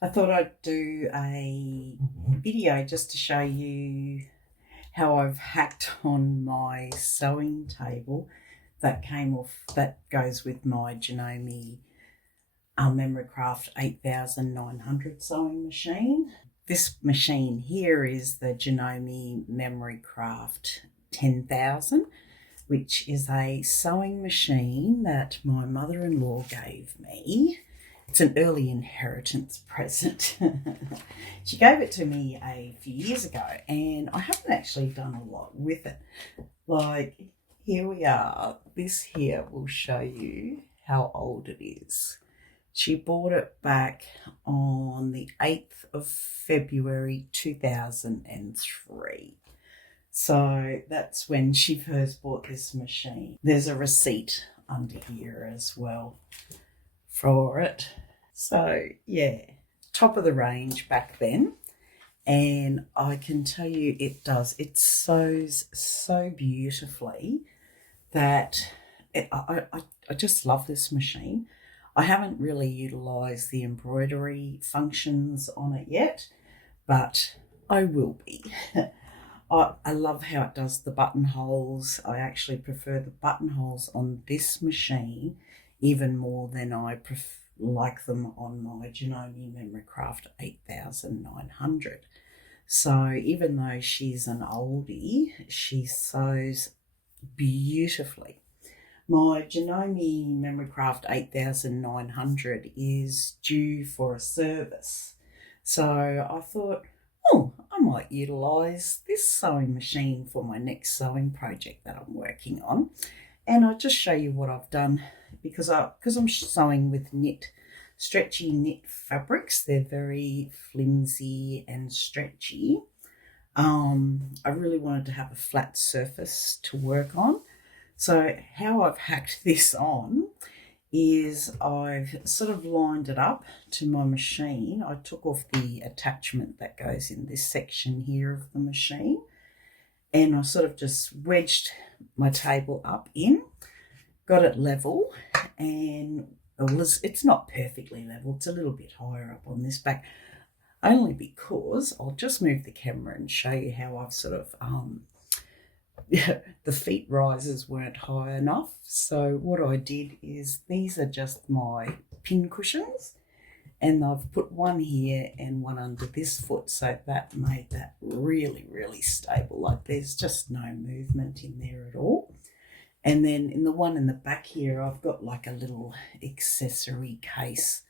I thought I'd do a video just to show you how I've hacked on my sewing table that goes with my Janome Memorycraft 8900 sewing machine. This machine here is the Janome Memorycraft 10,000, which is a sewing machine that my mother-in-law gave me. It's an early inheritance present. She gave it to me a few years ago and I haven't actually done a lot with it. Like, here we are. This here will show you how old it is. She bought it back on the 8th of February 2003. So that's when she first bought this machine. There's a receipt under here as well for it. So yeah, top of the range back then. And I can tell you it sews so beautifully that I just love this machine. I haven't really utilised the embroidery functions on it yet, but I will be. I love how it does the buttonholes. I actually prefer the buttonholes on this machine even more than I like them on my Janome Memorycraft 8900. So even though she's an oldie, she sews beautifully. My Janome Memorycraft 8900 is due for a service. So I thought, I might utilise this sewing machine for my next sewing project that I'm working on. And I'll just show you what I've done because I'm sewing with stretchy knit fabrics. They're very flimsy and stretchy. I really wanted to have a flat surface to work on. So how I've hacked this on is I've sort of lined it up to my machine. I took off the attachment that goes in this section here of the machine, and I sort of just wedged my table up in, got it level, and it's not perfectly level. It's a little bit higher up on this back, only because I'll just move the camera and show you how I've sort of the feet risers weren't high enough. So what I did is these are just my pin cushions, and I've put one here and one under this foot, so that made that really, really stable. Like there's just no movement in there at all. And then in the one in the back here, I've got like a little accessory case.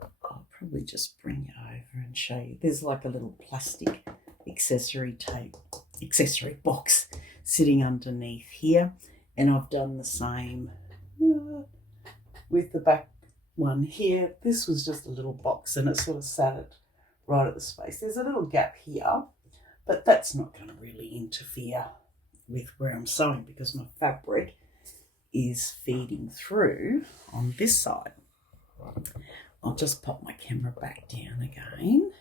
I'll probably just bring it over and show you. There's like a little plastic accessory box sitting underneath here, and I've done the same with the back one here. This was just a little box and it sort of sat right at the space. There's a little gap here, but that's not going to really interfere with where I'm sewing because my fabric is feeding through on this side. I'll just pop my camera back down again,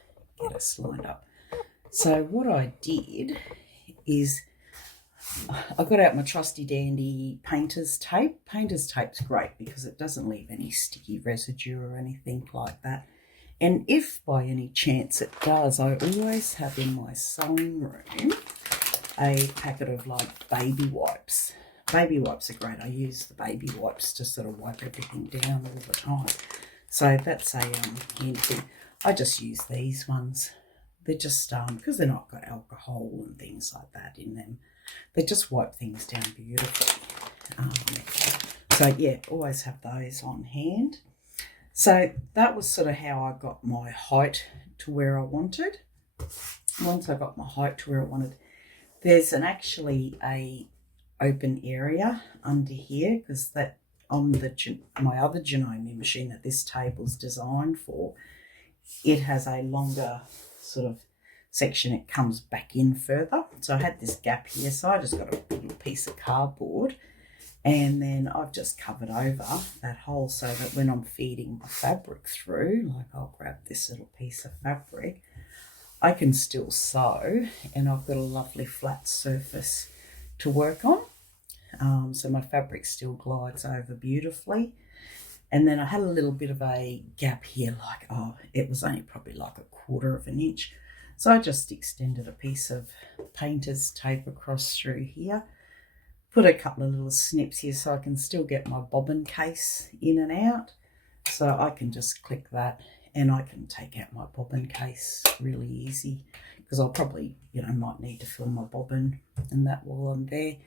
get us lined up. So what I did is I got out my trusty dandy painter's tape. Painter's tape's great because it doesn't leave any sticky residue or anything like that. And if by any chance it does, I always have in my sewing room a packet of like baby wipes. Baby wipes are great. I use the baby wipes to sort of wipe everything down all the time. So that's a handy thing. I just use these ones. They're just because they're not got alcohol and things like that in them. They just wipe things down beautifully. So yeah, always have those on hand. So that was sort of how I got my height to where I wanted. Once I got my height to where I wanted, there's actually a open area under here because that on my other Janome machine that this table's designed for, it has a longer sort of section. It comes back in further. So I had this gap here, so I just got a little piece of cardboard and then I've just covered over that hole so that when I'm feeding my fabric through, like I'll grab this little piece of fabric, I can still sew and I've got a lovely flat surface to work on. So my fabric still glides over beautifully. And then I had a little bit of a gap here, like, it was only probably like 1/4 of an inch. So I just extended a piece of painter's tape across through here, put a couple of little snips here so I can still get my bobbin case in and out. So I can just click that and I can take out my bobbin case really easy, because I'll probably, might need to fill my bobbin and that while I'm there.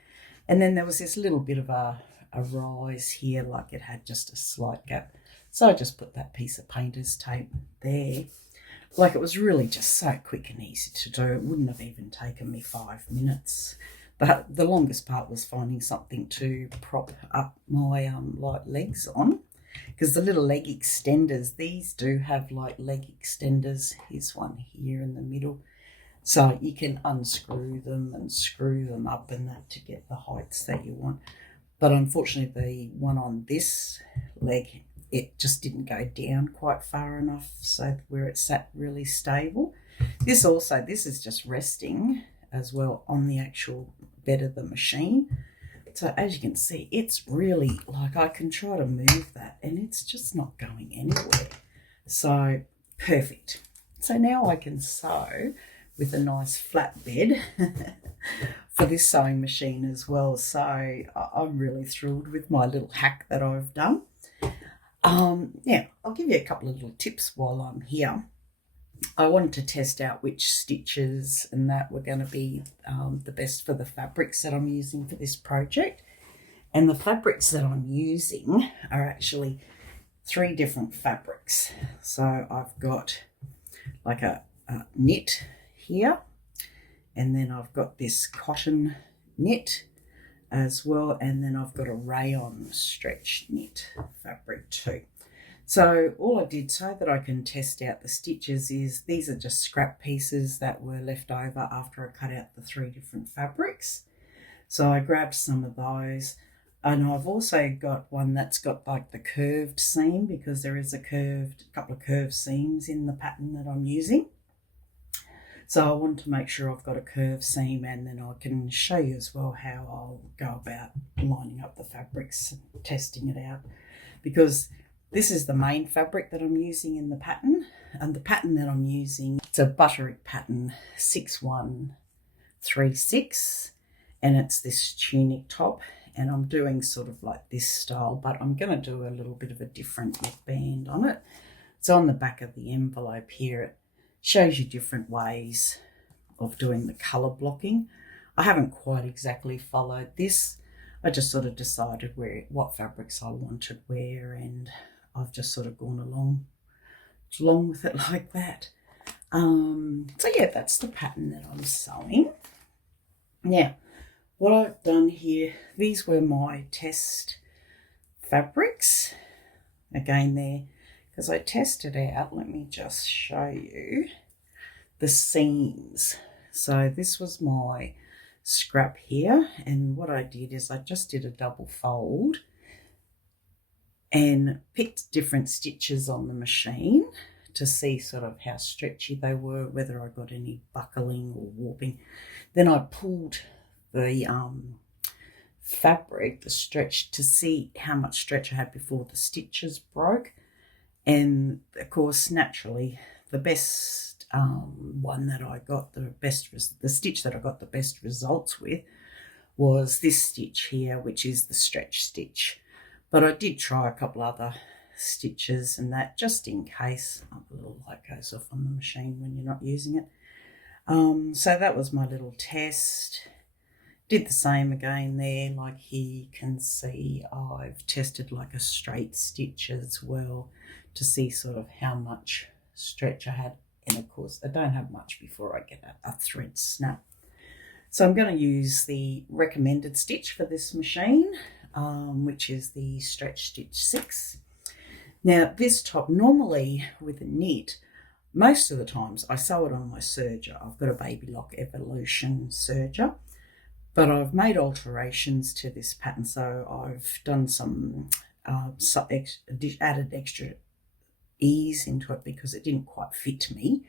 And then there was this little bit of a rise here, like it had just a slight gap. So I just put that piece of painter's tape there. Like, it was really just so quick and easy to do. It wouldn't have even taken me 5 minutes. But the longest part was finding something to prop up my like legs on, because the little leg extenders, these do have like leg extenders. Here's one here in the middle. So you can unscrew them and screw them up and that to get the heights that you want. But unfortunately, the one on this leg, it just didn't go down quite far enough so where it sat really stable. This is just resting as well on the actual bed of the machine. So as you can see, it's really, like, I can try to move that and it's just not going anywhere. So perfect. So now I can sew with a nice flat bed for this sewing machine as well. So I'm really thrilled with my little hack that I've done. Now, I'll give you a couple of little tips while I'm here. I wanted to test out which stitches and that were going to be the best for the fabrics that I'm using for this project. And the fabrics that I'm using are actually 3 different fabrics. So I've got like a knit here, and then I've got this cotton knit as well, and then I've got a rayon stretch knit fabric too. So all I did so that I can test out the stitches is, these are just scrap pieces that were left over after I cut out the 3 different fabrics. So I grabbed some of those, and I've also got one that's got like the curved seam, because there is a couple of curved seams in the pattern that I'm using. So I want to make sure I've got a curved seam, and then I can show you as well how I'll go about lining up the fabrics and testing it out, because this is the main fabric that I'm using in the pattern, and the pattern that I'm using, it's a Butterick pattern 6136, and it's this tunic top, and I'm doing sort of like this style, but I'm going to do a little bit of a different neckband on it. So on the back of the envelope here, it shows you different ways of doing the colour blocking. I haven't quite exactly followed this. I just sort of decided what fabrics I wanted where, and I've just sort of gone along with it like that. So yeah, that's the pattern that I'm sewing. Now, what I've done here, these were my test fabrics. Again there, because I tested out, let me just show you the seams. So this was my scrap here, and what I did is I just did a double fold and picked different stitches on the machine to see sort of how stretchy they were, whether I got any buckling or warping. Then I pulled the fabric, the stretch, to see how much stretch I had before the stitches broke. And of course, naturally, the best one that I got, the stitch that I got the best results with was this stitch here, which is the stretch stitch. But I did try a couple other stitches and that, just in case. A little light goes off on the machine when you're not using it. So that was my little test. Did the same again there, like here you can see I've tested like a straight stitch as well to see sort of how much stretch I had. And of course I don't have much before I get a thread snap. So I'm going to use the recommended stitch for this machine, which is the stretch stitch 6. Now this top, normally with a knit, most of the times I sew it on my serger. I've got a Baby Lock Evolution serger. But I've made alterations to this pattern, so I've done some added extra ease into it because it didn't quite fit me,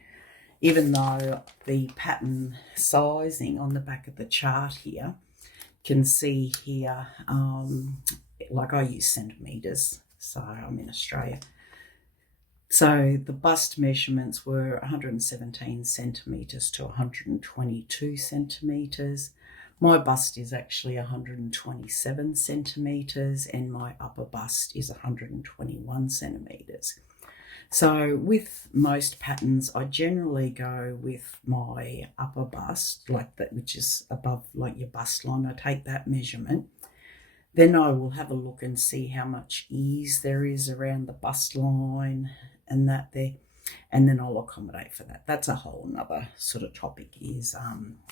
even though the pattern sizing on the back of the chart here, can see here, like I use centimetres, so I'm in Australia. So the bust measurements were 117 centimetres to 122 centimetres. My bust is actually 127 centimetres and my upper bust is 121 centimetres. So with most patterns, I generally go with my upper bust, like that, which is above like your bust line. I take that measurement. Then I will have a look and see how much ease there is around the bust line and that there, and then I'll accommodate for that. That's a whole nother sort of topic, is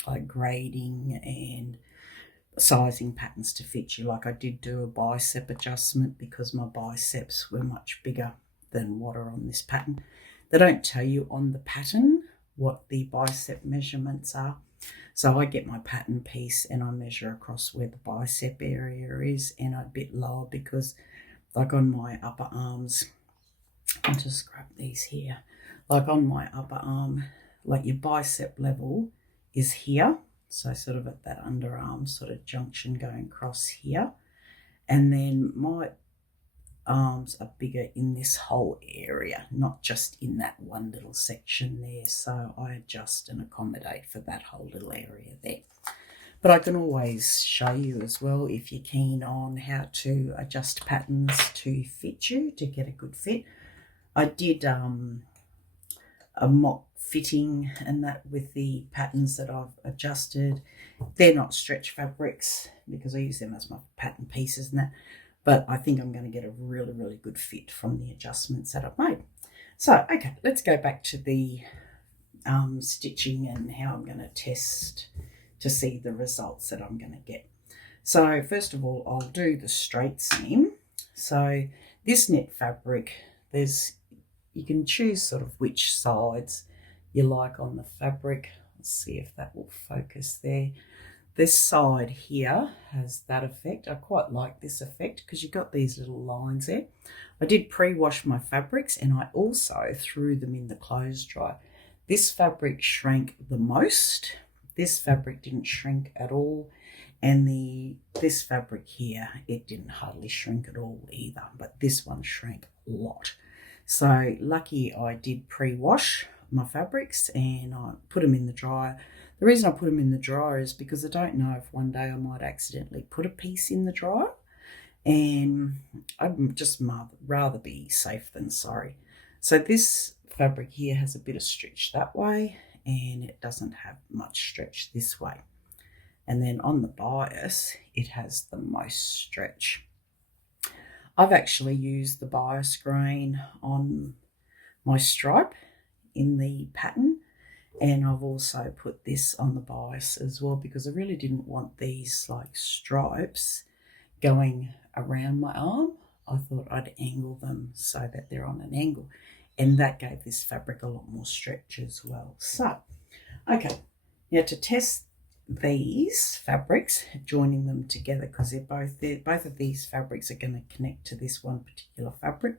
like grading and sizing patterns to fit you. Like I did do a bicep adjustment because my biceps were much bigger than what are on this pattern. They don't tell you on the pattern what the bicep measurements are. So I get my pattern piece and I measure across where the bicep area is and a bit lower, because like on my upper arms, I'll just grab these here, like on my upper arm, like your bicep level is here. So sort of at that underarm sort of junction going across here. And then my arms are bigger in this whole area, not just in that one little section there. So I adjust and accommodate for that whole little area there. But I can always show you as well, if you're keen on how to adjust patterns to fit you, to get a good fit. I did a mock fitting and that with the patterns that I've adjusted. They're not stretch fabrics because I use them as my pattern pieces and that. But I think I'm going to get a really, really good fit from the adjustments that I've made. So, okay, let's go back to the stitching and how I'm going to test to see the results that I'm going to get. So, first of all, I'll do the straight seam. So, this knit fabric, you can choose sort of which sides you like on the fabric. Let's see if that will focus there. This side here has that effect. I quite like this effect because you've got these little lines there. I did pre-wash my fabrics and I also threw them in the clothes dryer. This fabric shrank the most. This fabric didn't shrink at all. And this fabric here, it didn't hardly shrink at all either, but this one shrank a lot. So lucky I did pre-wash my fabrics and I put them in the dryer. The reason I put them in the dryer is because I don't know if one day I might accidentally put a piece in the dryer, and I'd just rather be safe than sorry. So this fabric here has a bit of stretch that way and it doesn't have much stretch this way. And then on the bias, it has the most stretch. I've actually used the bias grain on my stripe in the pattern, and I've also put this on the bias as well because I really didn't want these like stripes going around my arm. I thought I'd angle them so that they're on an angle, and that gave this fabric a lot more stretch as well. So, okay, now to test these fabrics, joining them together, because both of these fabrics are going to connect to this one particular fabric.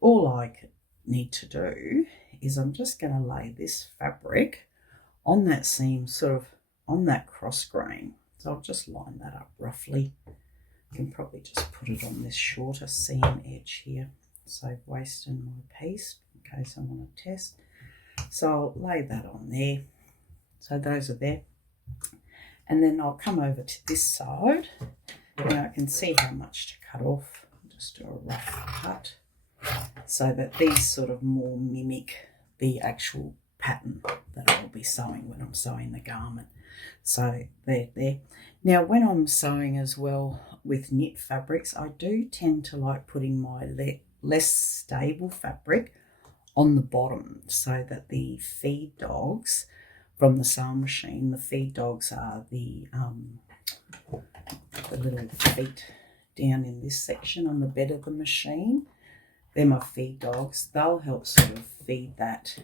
All I need to do is I'm just going to lay this fabric on that seam, sort of on that cross grain. So I'll just line that up roughly. I can probably just put it on this shorter seam edge here, save wasting my piece in case I want to test. So I'll lay that on there. So those are there. And then I'll come over to this side. Now I can see how much to cut off. Just do a rough cut so that these sort of more mimic the actual pattern that I'll be sewing when I'm sewing the garment. So they're there. Now when I'm sewing as well with knit fabrics, I do tend to like putting my less stable fabric on the bottom so that the feed dogs from the sewing machine, the feed dogs are the little feet down in this section on the bed of the machine. They're my feed dogs. They'll help sort of feed that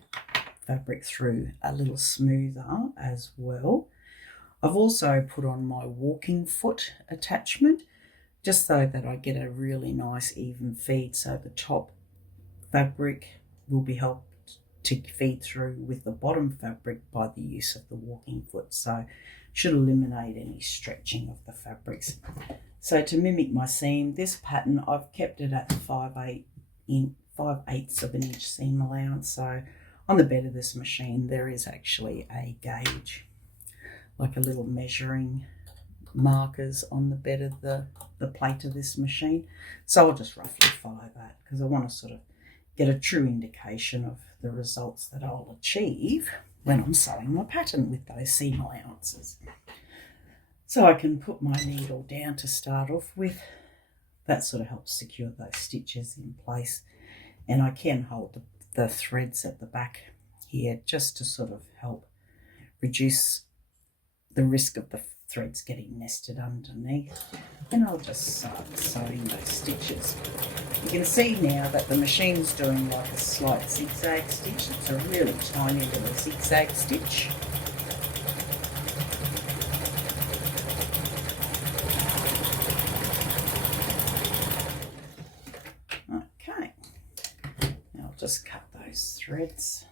fabric through a little smoother as well. I've also put on my walking foot attachment just so that I get a really nice even feed, so the top fabric will be helped to feed through with the bottom fabric by the use of the walking foot. So should eliminate any stretching of the fabrics. So to mimic my seam, this pattern, I've kept it at 5/8 of an inch seam allowance. So on the bed of this machine, there is actually a gauge, like a little measuring markers on the bed of the plate of this machine. So I'll just roughly follow that because I want to sort of get a true indication of the results that I'll achieve when I'm sewing my pattern with those seam allowances. So I can put my needle down to start off with. That sort of helps secure those stitches in place. And I can hold the threads at the back here just to sort of help reduce the risk of the threads getting nested underneath. And I'll just start sewing those stitches. You can see now that the machine's doing like a slight zigzag stitch. It's a really tiny little zigzag stitch. Okay, now I'll just cut those threads.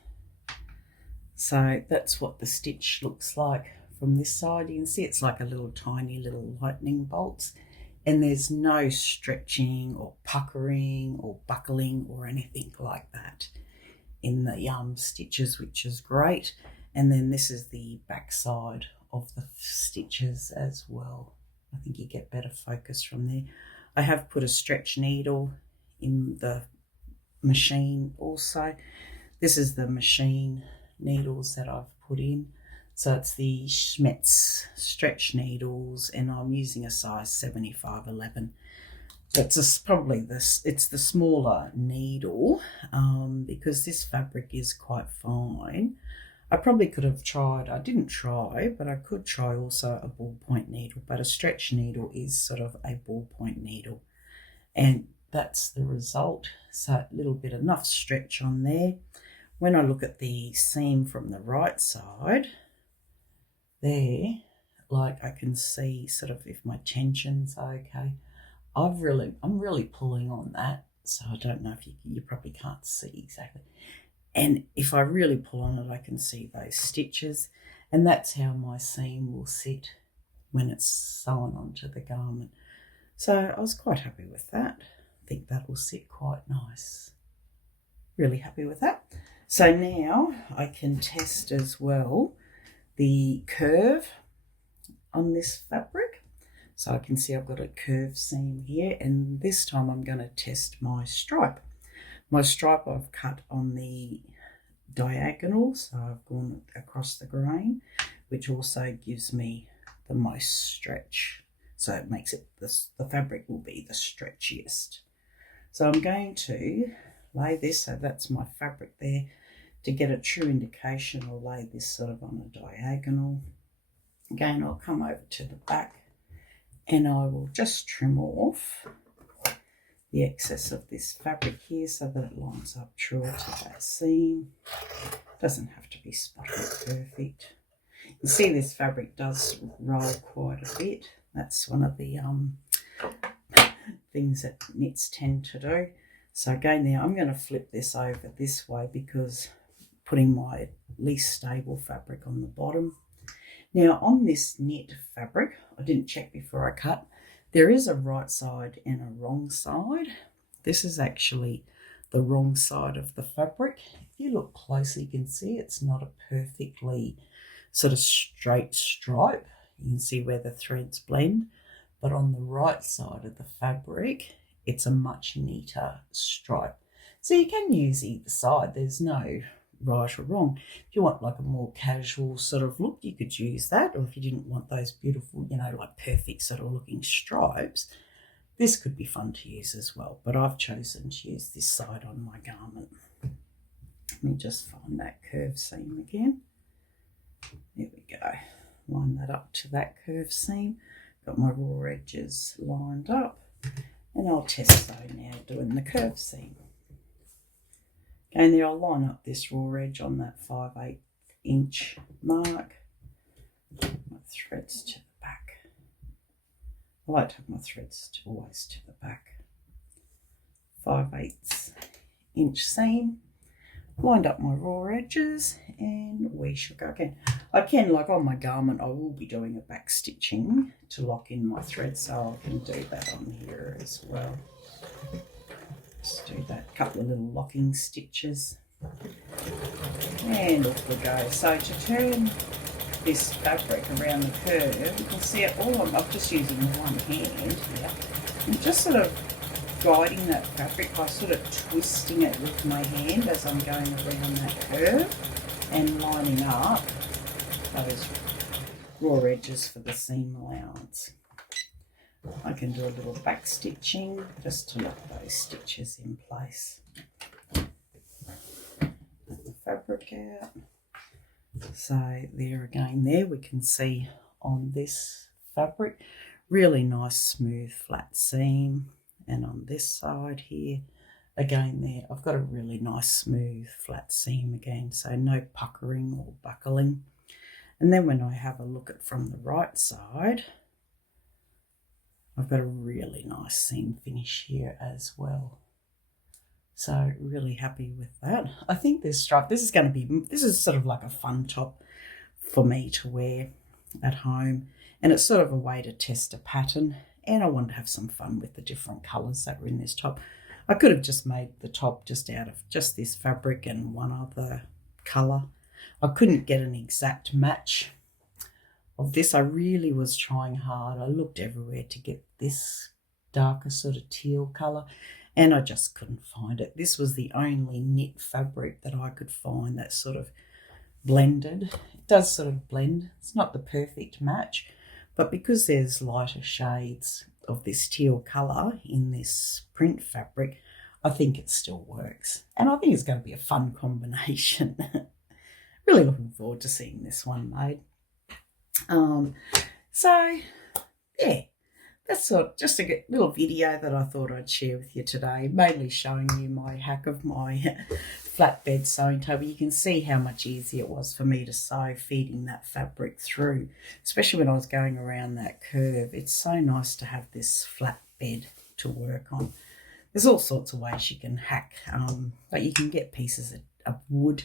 So that's what the stitch looks like from this side. You can see it's like a little tiny little lightning bolts, and there's no stretching or puckering or buckling or anything like that in the stitches, which is great. And then this is the back side of the stitches as well. I think you get better focus from there. I have put a stretch needle in the machine also. This is the machine needles that I've put in. So it's the Schmetz stretch needles, and I'm using a size 75/11. It's probably this. It's the smaller needle because this fabric is quite fine. I probably could have tried. I didn't try, but I could try also a ballpoint needle. But a stretch needle is sort of a ballpoint needle, and that's the result. So a little bit enough stretch on there. When I look at the seam from the right side, there, like I can see sort of if my tension's okay. I'm really pulling on that, so I don't know if you probably can't see exactly. And if I really pull on it, I can see those stitches, and that's how my seam will sit when it's sewn onto the garment. So I was quite happy with that. I think that will sit quite nice. Really happy with that. So now I can test as well the curve on this fabric. So I can see I've got a curved seam here, and this time I'm going to test my stripe. My stripe I've cut on the diagonal, so I've gone across the grain, which also gives me the most stretch. So it makes it, the fabric will be the stretchiest. So I'm going to lay this, so that's my fabric there. To get a true indication, I'll lay this sort of on a diagonal. Again, I'll come over to the back and I will just trim off the excess of this fabric here so that it lines up truer to that seam. Doesn't have to be spot on perfect. You see this fabric does roll quite a bit. That's one of the things that knits tend to do. So again there, I'm going to flip this over this way because putting my least stable fabric on the bottom. Now on this knit fabric, I didn't check before I cut, there is a right side and a wrong side. This is actually the wrong side of the fabric. If you look closely, you can see it's not a perfectly sort of straight stripe. You can see where the threads blend, but on the right side of the fabric, it's a much neater stripe. So you can use either side. There's no right or wrong. If you want like a more casual sort of look, you could use that. Or if you didn't want those beautiful, you know, like perfect sort of looking stripes, this could be fun to use as well. But I've chosen to use this side on my garment. Let me just find that curved seam again. There we go. Line that up to that curved seam. Got my raw edges lined up. And I'll test sew now doing the curved seam. And there I'll line up this raw edge on that 5/8 inch mark. My threads to the back. I like to have my threads always to the back. 5/8 inch seam. Lined up my raw edges and we shall go again. I can, like on my garment, I will be doing a back stitching to lock in my thread, so I can do that on here as well. Just do that, couple of little locking stitches. And off we go. So to turn this fabric around the curve, you can see it all. I'm just using one hand here. I'm just sort of guiding that fabric by sort of twisting it with my hand as I'm going around that curve and lining up those raw edges for the seam allowance. I can do a little back stitching just to lock those stitches in place. Get the fabric out. So there again, there we can see on this fabric, really nice smooth flat seam. And on this side here, again there, I've got a really nice smooth flat seam again, so no puckering or buckling. And then when I have a look at from the right side, I've got a really nice seam finish here as well. So really happy with that. I think this stripe, this is sort of like a fun top for me to wear at home. And it's sort of a way to test a pattern. And I wanted to have some fun with the different colours that were in this top. I could have just made the top just out of just this fabric and one other colour. I couldn't get an exact match of this. I really was trying hard. I looked everywhere to get this darker sort of teal colour, and I just couldn't find it. This was the only knit fabric that I could find that sort of blended. It does sort of blend. It's not the perfect match, but because there's lighter shades of this teal colour in this print fabric, I think it still works. And I think it's going to be a fun combination. Really looking forward to seeing this one made. So, yeah, that's just a little video that I thought I'd share with you today, mainly showing you my hack of my flatbed sewing table. You can see how much easier it was for me to sew, feeding that fabric through, especially when I was going around that curve. It's so nice to have this flatbed to work on. There's all sorts of ways you can hack, but you can get pieces of wood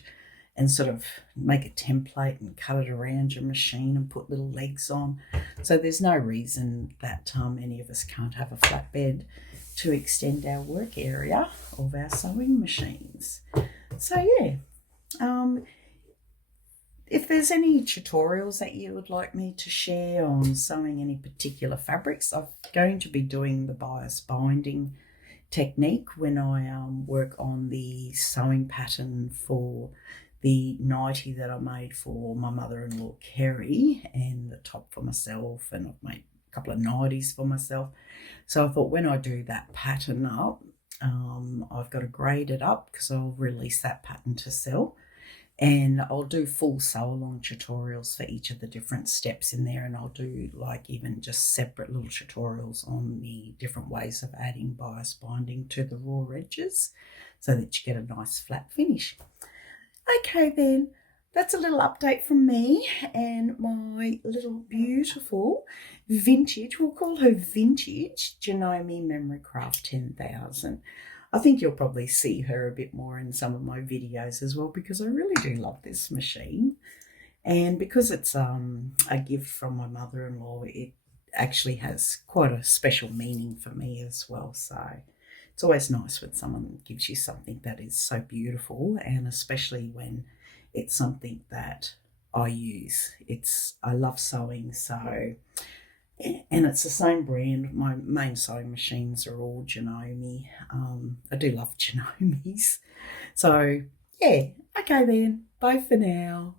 and sort of make a template and cut it around your machine and put little legs on. So there's no reason that any of us can't have a flatbed to extend our work area of our sewing machines. So yeah, if there's any tutorials that you would like me to share on sewing any particular fabrics, I'm going to be doing the bias binding technique when I work on the sewing pattern for the nightie that I made for my mother-in-law Kerry, and the top for myself, and I've made a couple of nighties for myself. So I thought when I do that pattern up, I've got to grade it up because I'll release that pattern to sell, and I'll do full sew-along tutorials for each of the different steps in there, and I'll do like even just separate little tutorials on the different ways of adding bias binding to the raw edges so that you get a nice flat finish. Okay then, that's a little update from me and my little beautiful vintage, we'll call her vintage, Janome Memory Craft 10,000. I think you'll probably see her a bit more in some of my videos as well, because I really do love this machine. And because it's a gift from my mother-in-law, it actually has quite a special meaning for me as well. So it's always nice when someone gives you something that is so beautiful, and especially when it's something that I use. I love sewing, so, and it's the same brand. My main sewing machines are all Janome. I do love Janomes. So yeah, okay then, bye for now.